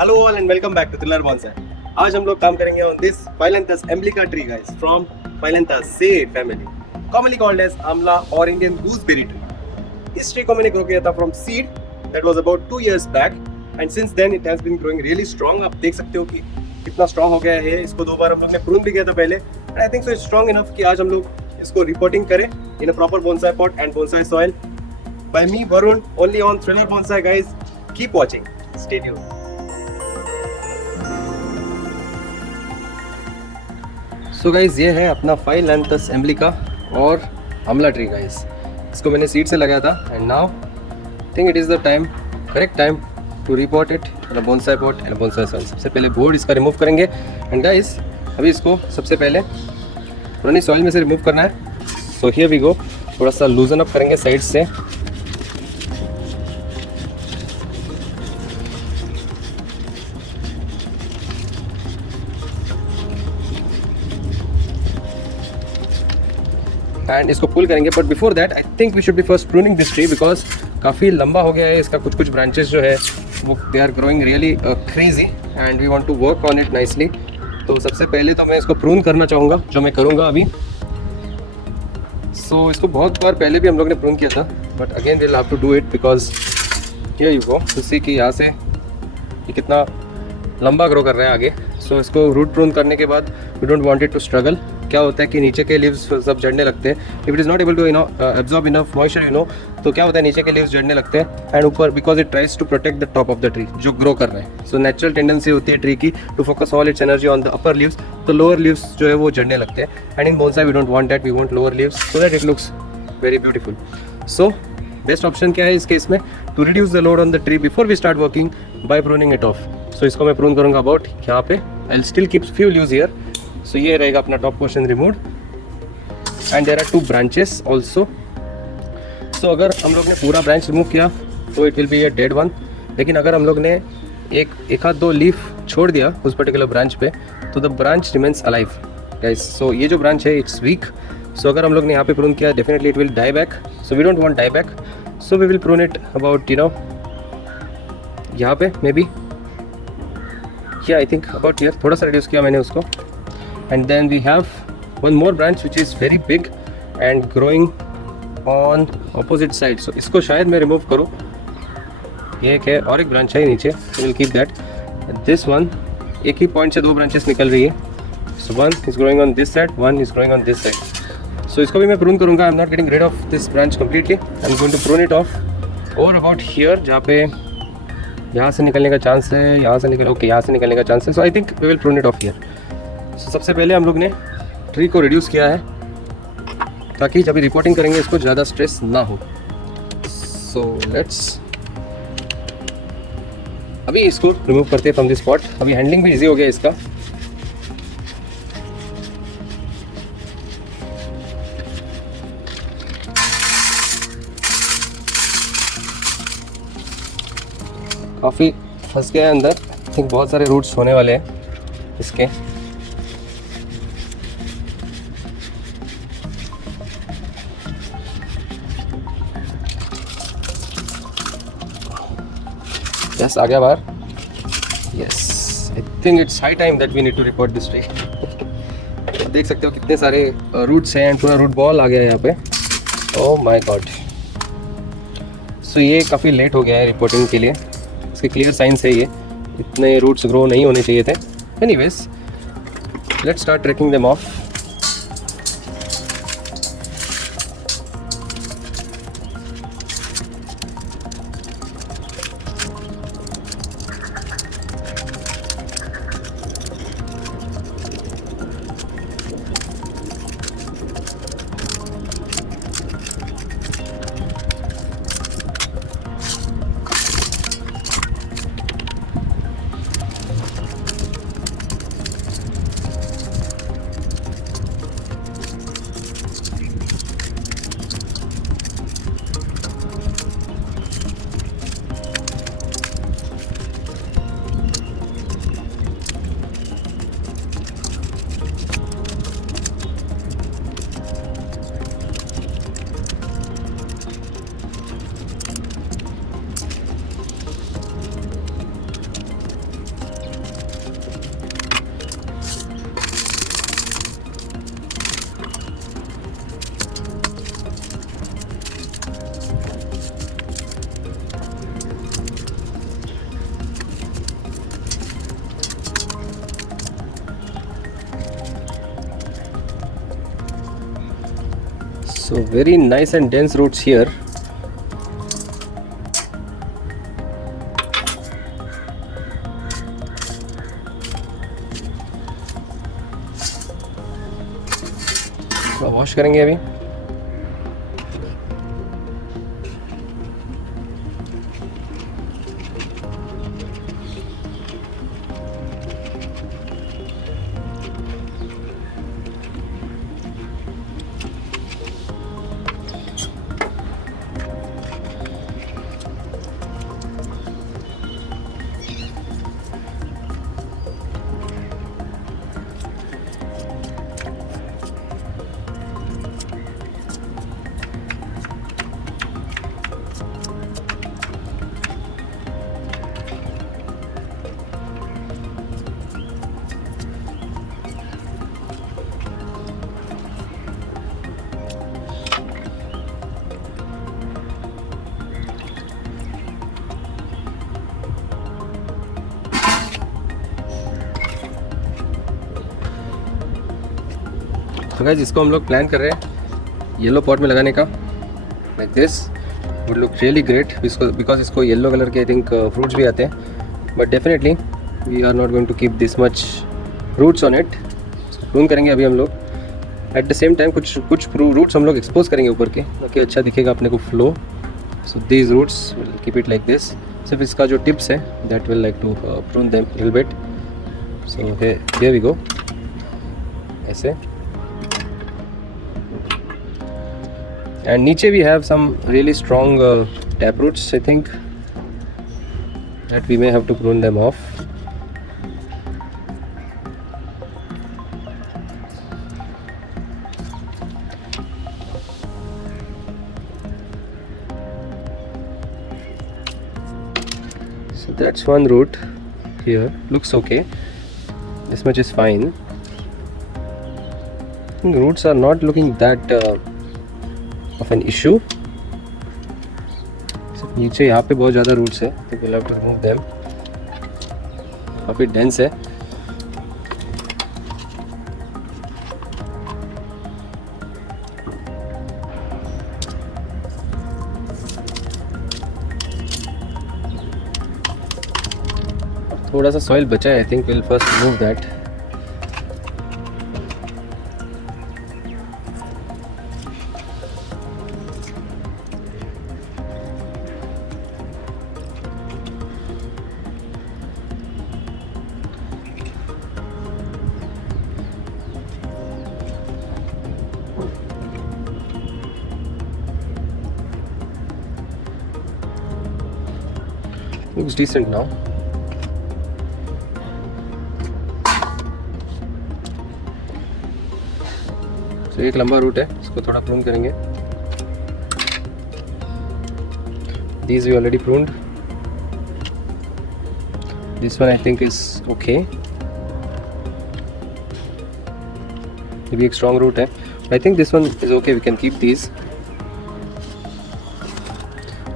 Hello all and welcome back to thriller bonsai. आज हम लोग काम करेंगे on this Phyllanthus emblica tree guys from Phyllanthus family, commonly called as amla और Indian gooseberry tree. इस tree को मैंने ग्रो किया था from seed, that was about 2 years back and since then it has been growing really strong. आप देख सकते हो कि कितना स्ट्रांग हो गया है। इसको 2 बार हम लोग ने प्रून भी किया था पहले and I think so it's strong enough कि आज हम लोग इसको रिपोर्टिंग करें in a proper bonsai pot and bonsai soil by me Varun, only on Thriller Bonsai guys. Keep watching, stay tuned. So guys, ये है अपना Phyllanthus एम्ब्लिका और आंवला ट्री गाइस। इसको मैंने सीड से लगाया था and now think it is the time, correct time to repot it in bonsai pot and bonsai soil. सबसे पहले बोर्ड इसका रिमूव करेंगे एंड गाइस अभी इसको सबसे पहले पुरानी सॉइल में से रिमूव करना है। सो हियर वी गो, थोड़ा सा लूजन अप करेंगे साइड से। एंड इसको पुल करेंगे, but before that I think we should be first pruning this tree because काफ़ी लंबा हो गया है। इसका कुछ ब्रांचेस जो है वो they are growing really crazy and we want to work on it nicely. तो सबसे पहले तो मैं इसको प्रून करना चाहूँगा, जो मैं करूँगा अभी। सो इसको बहुत बार पहले भी हम लोग ने प्रून किया था, but again we will have to do it because here you go to see कि यहाँ से ये कितना लंबा ग्रो कर रहा है आगे। सो इसको रूट प्रून करने के बाद we don't want it to struggle. क्या होता है कि नीचे के लीव्स सब जड़ने लगते हैं। If it is not able to absorb enough moisture तो क्या होता है, नीचे के लीव्स जड़ने लगते हैं एंड ऊपर because it tries to protect the top of the tree जो ग्रो कर रहे हैं। सो नेचुरल टेंडेंसी होती है ट्री की to focus all its energy on the upper leaves, तो लोअर लीव्स जो है वो जड़ने लगते हैं and in bonsai we don't want that, we want lower leaves so that it looks very beautiful. So best option क्या है इस केस में, to reduce the load on the tree before we start working by pruning it off. So इसको मैं prune करूँगा about यहाँ पे। आई will still keep few leaves here. So ये रहेगा अपना top portion removed and there are 2 branches also. So अगर हम लोग ने पूरा ब्रांच रिमूव किया तो it will be a dead one, लेकिन अगर हम लोग ने एक आध 2 लीफ छोड़ दिया उस पर्टिकुलर ब्रांच पे तो the branch remains alive guys. So ये जो ब्रांच है इट्स वीक। सो अगर हम लोग ने यहाँ पे प्रून किया definitely it will die back. So we don't want die back, so we will prune it about यहाँ पे maybe I think about here. थोड़ा सा रिड्यूस किया मैंने उसको and then we have one more branch which is very big and growing on opposite side. So इसको शायद मैं रिमूव करूँ। ये एक है और एक ब्रांच है नीचे, so we'll keep that. This one एक ही पॉइंट से 2 ब्रांचेस निकल रही है। So one is growing on this side, one is growing on this side. So इसको भी मैं प्रून करूँगा। I'm not getting rid of this branch completely. I'm going to prune it off or about here जहाँ पे यहाँ से निकलने का चांस है, यहाँ से निकलने का चांस है। So I think we will prune it off here. So सबसे पहले हम लोग ने ट्री को रिड्यूस किया है ताकि जब भी रिपोर्टिंग करेंगे इसको ज़्यादा स्ट्रेस ना हो। सो लेट्स अभी इसको रिमूव करते हैं फ्रॉम दिस स्पॉट। अभी हैंडलिंग भी इजी हो गया इसका। काफ़ी फंस गया है अंदर, आई थिंक बहुत सारे रूट्स होने वाले हैं इसके। यस आ गया बाहर। Yes I think it's high time that we need to repot this tree. देख सकते हो कितने सारे रूट्स हैं एंड पूरा रूट बॉल आ गया है यहाँ पे। Oh my God. सो ये काफ़ी लेट हो गया है रिपोर्टिंग के लिए। इसके क्लियर साइंस है ये, इतने रूट्स ग्रो नहीं होने चाहिए थे। Anyways let's start trekking them of. So very nice and dense roots here. Wash करेंगे अभी. तो गाइस इसको हम लोग प्लान कर रहे हैं येलो पॉट में लगाने का. Like this would look really great because इसको येलो कलर के आई थिंक फ्रूट्स भी आते हैं. But definitely we are not going to keep this much roots on it. Prune करेंगे अभी हम लोग. एट द सेम टाइम कुछ रूट्स हम लोग एक्सपोज करेंगे ऊपर के ताकि अच्छा दिखेगा अपने को flow. So these roots will keep it like this. सिर्फ इसका जो टिप्स है that will like to prune them little bit. So here we go. ऐसे. And नीचे we have some really strong tap roots. I think that we may have to prune them off. So that's one root here. Looks okay. This much is fine. Roots are not looking that of an issue. सिर्फ नीचे यहाँ पे बहुत ज़्यादा रूट्स है तो we'll have to remove them. काफ़ी डेंस है. थोड़ा सा सॉइल बचा है. I think we'll first remove that. Looks decent now. So एक लंबा रूट है, इसको थोड़ा प्रून करेंगे. These we already pruned. This one I think is okay. ये भी एक strong root है. I think this one is okay. We can keep these.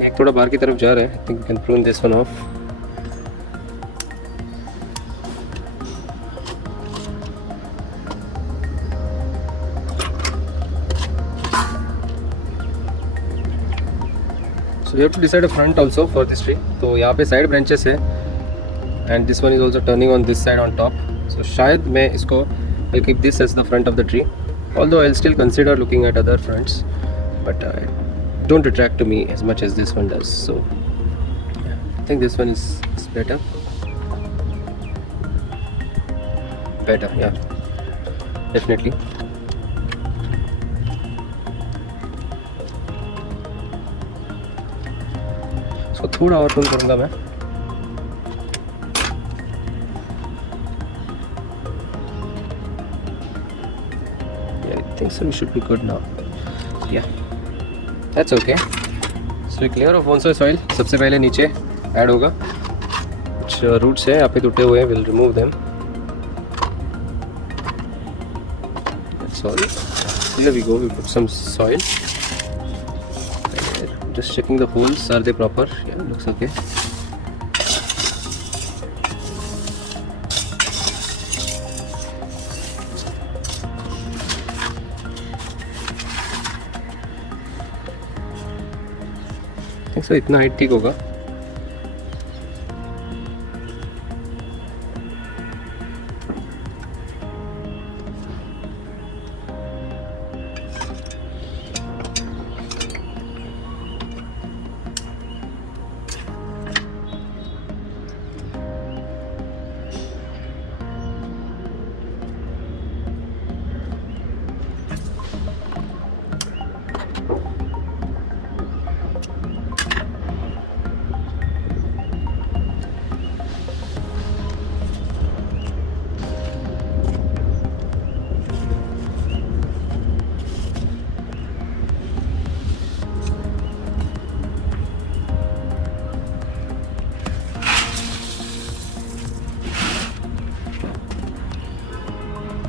एक थोड़ा बाहर की तरफ जा रहा है. I think we can prune this one off. So we have to decide a front also for this tree. तो यहाँ पे side branches है and this one is also turning on this side on top. So शायद मैं इसको I'll keep this as the front of the tree. Although I'll still consider looking at other fronts, but don't attract to me as much as this one does. So I think this one is better. Better, yeah, definitely. So थोड़ा और प्रून करूँगा मैं. Yeah, I think so. We should be good now. Yeah. That's okay. So clear of one soil. सबसे पहले नीचे ऐड होगा. कुछ रूट्स है यहाँ पे टूटे हुए हैं. We'll remove them. That's all. Here we go. We put some soil. Just checking the holes. Are they proper? Yeah, looks okay. सो इतना हाइट ठीक होगा।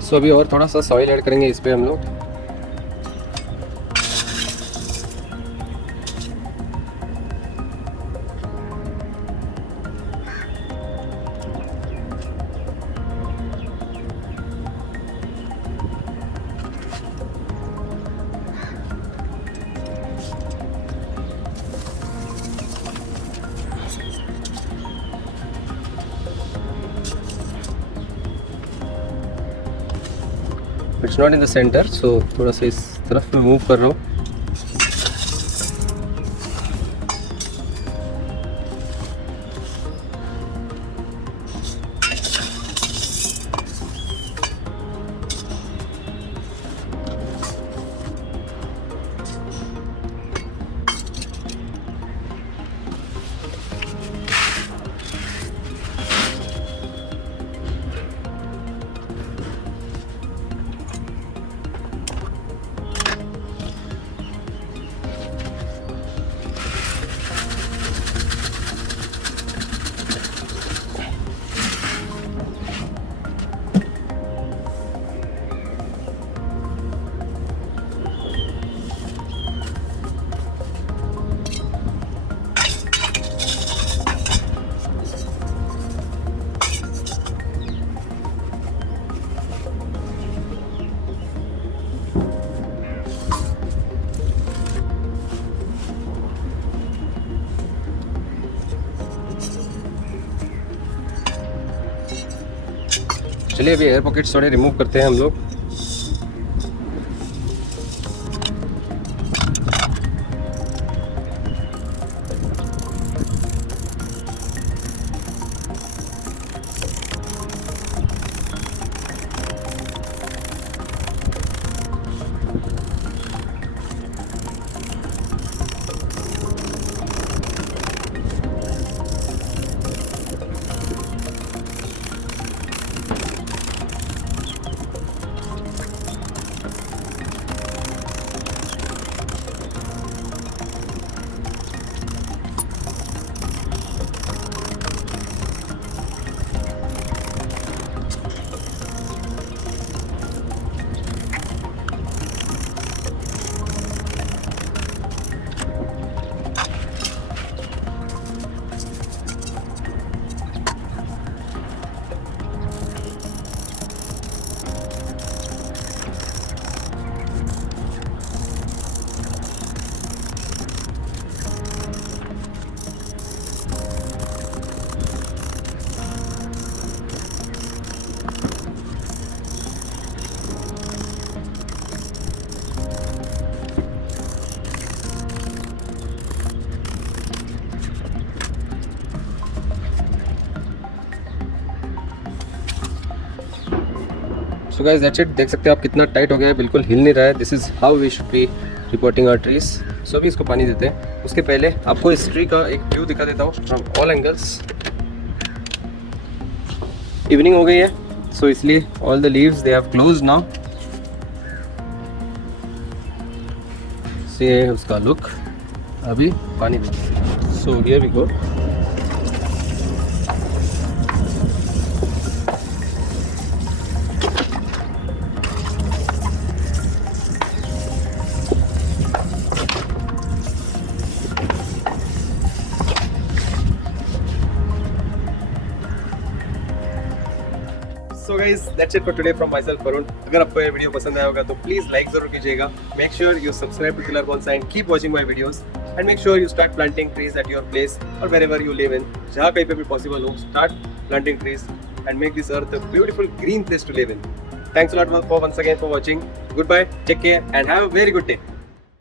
सो अभी और थोड़ा सा सॉइल ऐड करेंगे इस पे हम लोग। It's not in the centre, so थोड़ा सा इस तरफ में मूव कर रहा हूँ। चलिए अभी एयर पॉकेट्स थोड़े रिमूव करते हैं हम लोग। सो गाइस दैट्स इट। देख सकते हैं आप कितना टाइट हो गया है, बिल्कुल हिल नहीं रहा है। This is how we should be repotting our trees. So अभी इसको पानी देते हैं। उसके पहले आपको इस ट्री का एक व्यू दिखा देता हूँ फ्रॉम ऑल एंगल्स। इवनिंग हो गई है, सो इसलिए all the leaves they have closed now. से उसका लुक। अभी पानी देते हैं। So here we go. So guys that's it for today from myself Varun. अगर आपको ये वीडियो पसंद आया होगा तो प्लीज लाइक जरूर कीजिएगा। Make sure you subscribe to killer bonsai and keep watching my videos and make sure you start planting trees at your place or wherever you live in. जहाँ कहीं पे भी पॉसिबल हो, start planting trees and make this earth a beautiful green place to live in. Thanks a lot for once again for watching. Goodbye, take care and have a very good day.